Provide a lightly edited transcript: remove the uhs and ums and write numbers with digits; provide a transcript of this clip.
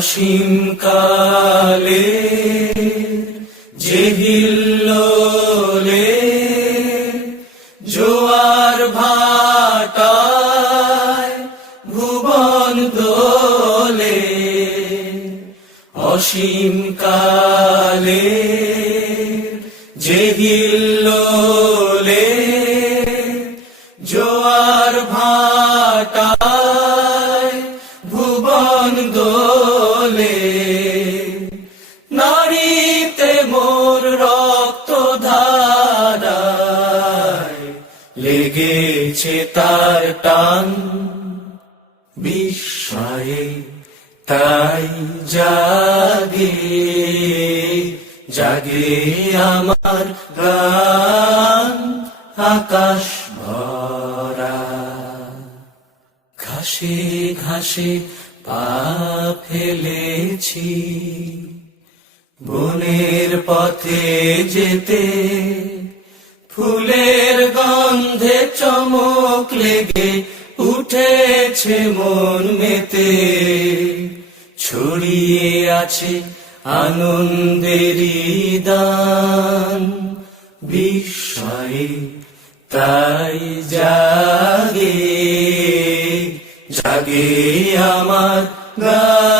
অসীম কালে যে হিল্লোলে জোয়ার ভাটায় ভুবন দোলে, অসীম কালে যে হিল্লোলে জোয়ার ভাটায় ভুবন দোলে, নারীতে মোর রক্ত ধারায় লেগেছে তার টান, বিস্ময়ে তাই জাগে জাগে আমার গান আকাশ ভরা। ঘাসে ঘাসে পা ফেলেছি বনের পথে যেতে, ফুলের গন্ধে চমক লেগে উঠেছে মন মেতে, ছড়িয়ে আছে আনন্দেরই দান, বিস্ময়ে তাই জাগে জাগে আমার গান